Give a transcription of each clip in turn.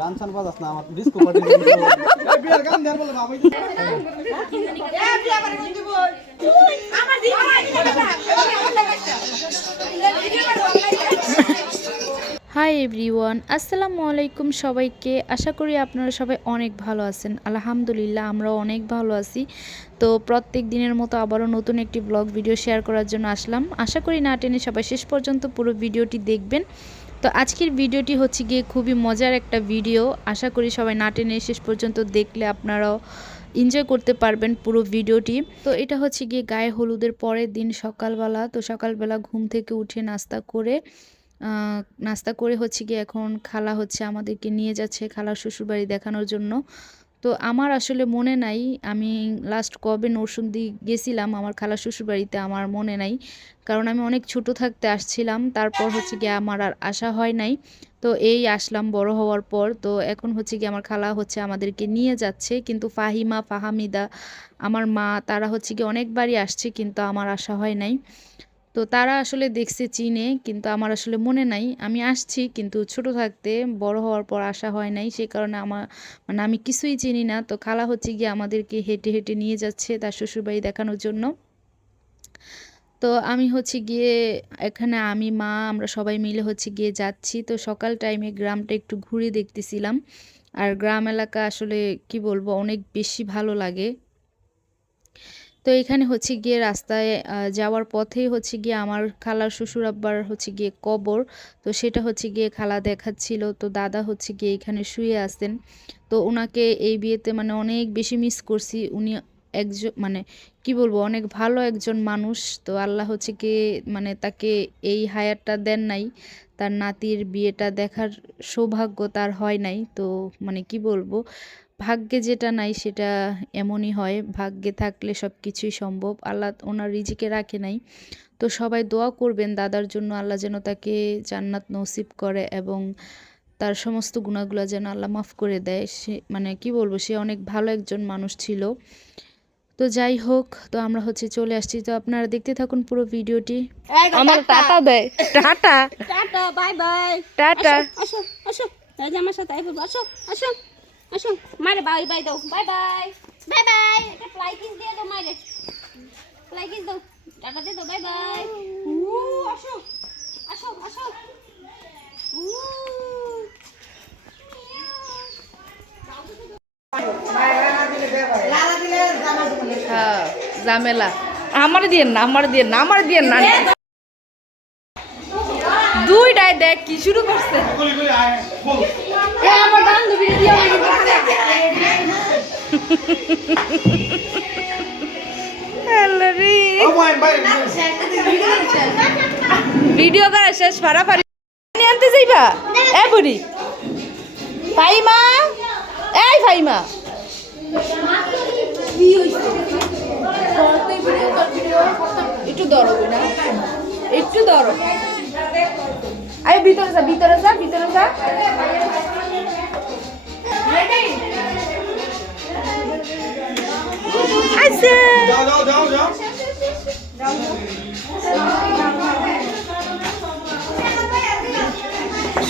গান চান বাজাস না আমার ডিস্কো পার্টি গান দেন বলে বাবা হাই এভরিওয়ান, আসসালামু আলাইকুম সবাইকে। আশা করি আপনারা সবাই অনেক ভালো আছেন। আলহামদুলিল্লাহ আমরাও অনেক ভালো আছি। তো প্রত্যেক দিনের মতো আবারও নতুন একটি ব্লগ ভিডিও শেয়ার করার জন্য আসলাম। আশা করি না টেনে সবাই শেষ পর্যন্ত পুরো ভিডিওটি দেখবেন। তো আজকের ভিডিওটি হচ্ছে গিয়ে খুবই মজার একটা ভিডিও। আশা করি সবাই না টেনে শেষ পর্যন্ত দেখলে আপনারাও এনজয় করতে পারবেন পুরো ভিডিওটি। তো এটা হচ্ছে গিয়ে গায়ে হলুদের পরের দিন সকালবেলা। তো সকালবেলা ঘুম থেকে উঠে নাস্তা করে হচ্ছে গিয়ে এখন খালা হচ্ছে আমাদেরকে নিয়ে যাচ্ছে খালার শ্বশুরবাড়ি দেখানোর জন্য। তো আমার আসলে মনে নাই আমি লাস্ট কবে নরসিংদী গেছিলাম আমার খালার শ্বশুরবাড়িতে, আমার মনে নাই, কারণ আমি অনেক ছোট থাকতে আসছিলাম। তারপর হচ্ছে গিয়ে আমার আর আসা হয় নাই। তো এই আসলাম বড় হওয়ার পর। তো এখন হচ্ছে গিয়ে আমার খালা হচ্ছে আমাদেরকে নিয়ে যাচ্ছে, কিন্তু ফাহিমা, ফাহামিদা, আমার মা তারা হচ্ছে গিয়ে অনেকবারই আসছে, কিন্তু আমার আসা হয় নাই। তো তারা আসলে দেখছে, চিনে, কিন্তু আমার আসলে মনে নাই। আমি আসছি কিন্তু ছোট থাকতে, বড় হওয়ার পর আসা হয় নাই, সেই কারণে আমি কিছুই চিনি না। তো খালা হচ্ছে গিয়ে আমাদেরকে হেঁটে হেঁটে নিয়ে যাচ্ছে তার শ্বশুরবাড়ি দেখানোর জন্য। তো আমি হচ্ছে গিয়ে এখানে আমি মা আমরা সবাই মিলে হচ্ছে গিয়ে যাচ্ছি। তো সকাল টাইমে গ্রামটা একটু ঘুরে দেখতেছিলাম। আর গ্রাম এলাকা আসলে কি বলবো, অনেক বেশি ভালো লাগে। তো এখানে হচ্ছে গিয়ে রাস্তায় যাওয়ার পথেই হচ্ছে গিয়ে আমার খালার শ্বশুর আব্বার হচ্ছে গিয়ে কবর। তো সেটা হচ্ছে গিয়ে খালা দেখাচ্ছিল। তো দাদা হচ্ছে গিয়ে এখানে শুয়ে আছেন। তো ওনাকে এই বিয়েতে অনেক বেশি মিস করছি। উনি একজন কি বলবো, অনেক ভালো একজন মানুষ। তো আল্লাহ হচ্ছে গিয়ে তাকে এই হায়াতটা দেন নাই, তার নাতির বিয়েটা দেখার সৌভাগ্য তার হয় নাই। তো কি বলবো, ভাগ্যে যেটা নাই সেটা এমনই হয়। ভাগ্যে থাকলে সব কিছুই সম্ভব। আল্লাহ ওনার রিজিকে রাখে নাই। তো সবাই দোয়া করবেন দাদার জন্য, আল্লাহ যেন তাকে জান্নাত নসিব করে এবং তার সমস্ত গুনাহগুলো যেন আল্লাহ মাফ করে দেয়। সে কি বলবো, সে অনেক ভালো একজন মানুষ ছিল। তো যাই হোক, তো আমরা হচ্ছে চলে আসছি। তো আপনারা দেখতে থাকুন পুরো ভিডিওটি। আমার টাটা দেয়, tata tata, bye bye, tata. আসো আসো, এই যে আমার সাথে আইবো, আসো আসো আসো, মারে বাই বাই দাও, বাই বাই, বাই বাই, একটা ফ্লাই কিস দিয়ে দাও, মারে ফ্লাই কিস দাও, টাটা দিয়ে দাও, বাই বাই। আসো আসো আসো। হ্যাঁ, ঝামেলা। আমার দিয়ে না, আমার দিয়ে না, আমার দিয়ে না। দুইটাই দেখ কি শুরু করছে। আমার বান্ধবী ভিডিও করা শেষ, ফাড়াফাড়ি আনতে যাইবা। এ বুড়ি ফাইমা, এই ফাইমা, একটু ধরো না, একটু ধরো। আরে ভিতরে যা, ভিতরে যা, ভিতরে যা। আচ্ছা যাও যাও যাও যাও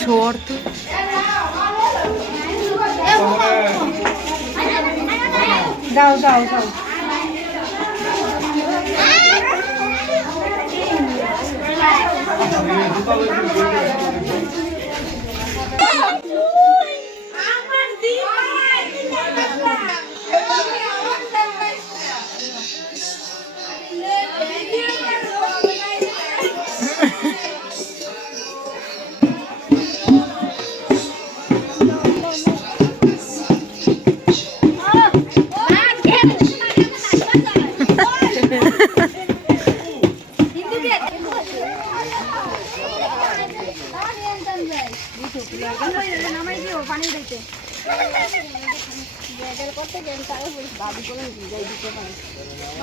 শর্ট দাও দাও দাও।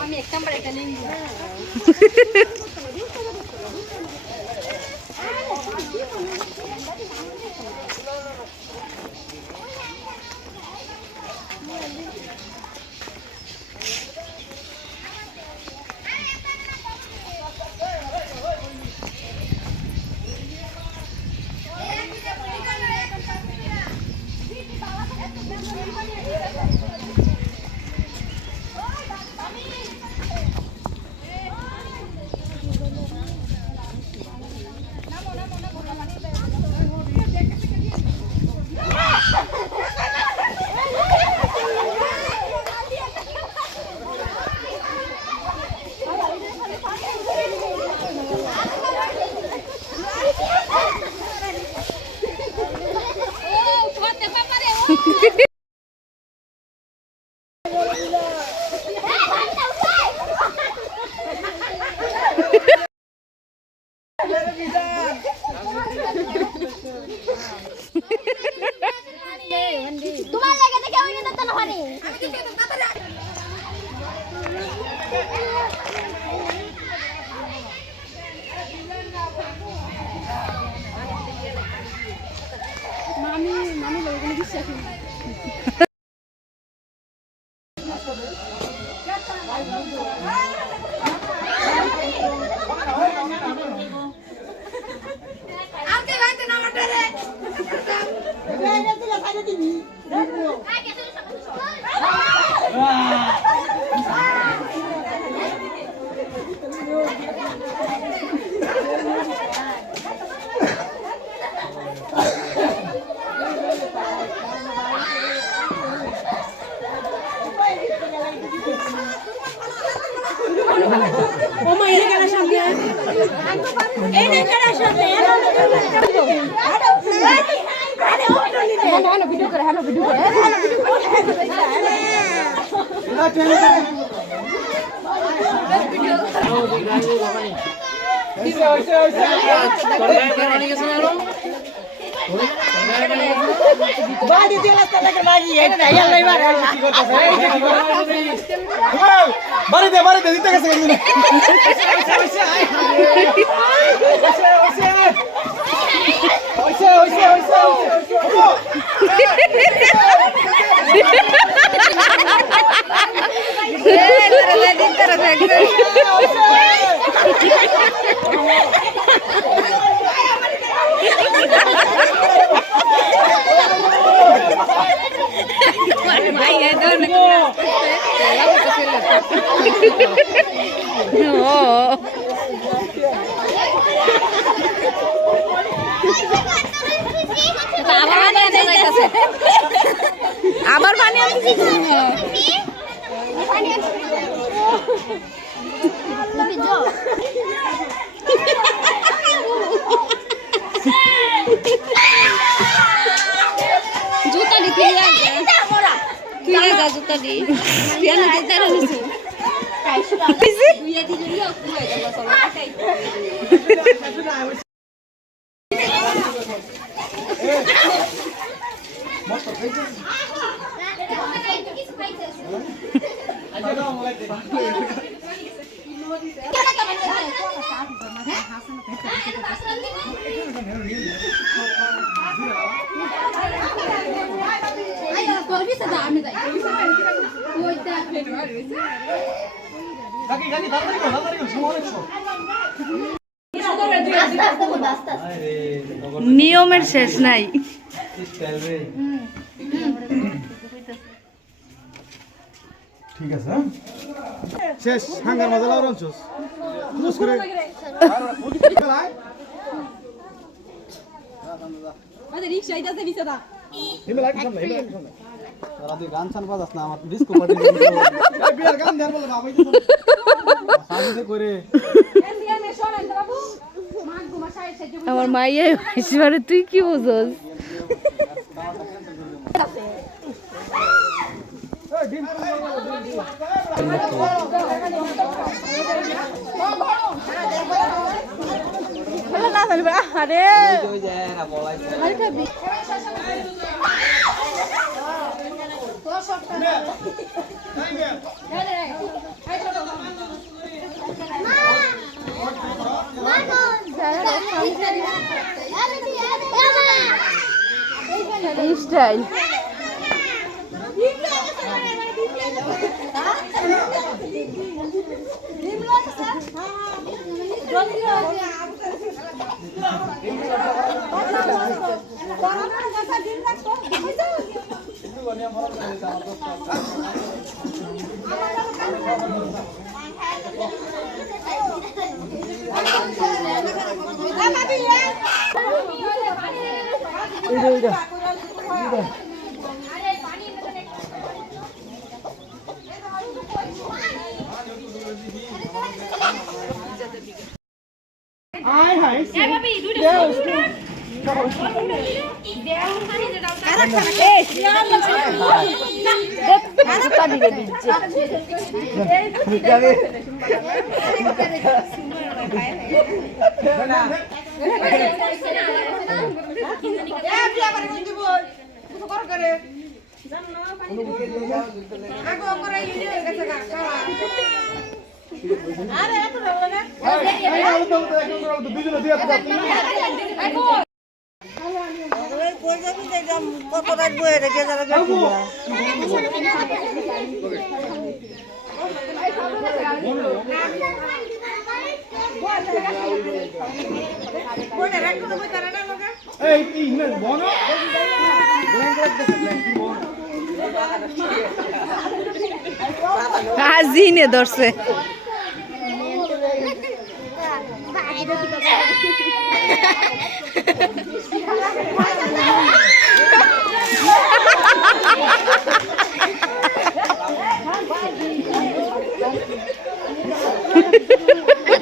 আমি এক নাম্বার একটা লিঙ্ক তোমার লাগে দেখে ওই না তো না পারে মামি মামি লোকগুলো বিশ্বাস নেই Oma ini kan asalnya. Ini kan asalnya. Halo video kere, halo video kere. Badi jelas tak lagi ya, ya lebar. বাড়িতে দিতে গেছে আবার পানি আনছি জুতা দিতে জুতা দি নিয়মের শেষ নাই। ঠিক আছে শেষ হাঙ্গার মজা লাউ রাঁধছস খুশ করে আরে রিকশা আইতাছে বিছাদা হিমে লাগ সামনে তোরা তুই গান চান বাজাস না আমার ডিস্কো পার্টি বিয়ার গান দেন বলে বাবা এই সাথে করে আমার মাইয়া এসে তুই কি বুঝস? স্টাইল আয় হাই এ ভাবি দুইটা দুজনে দিয়ে এই বনো আজিনে ধরছে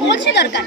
বলছি দরকার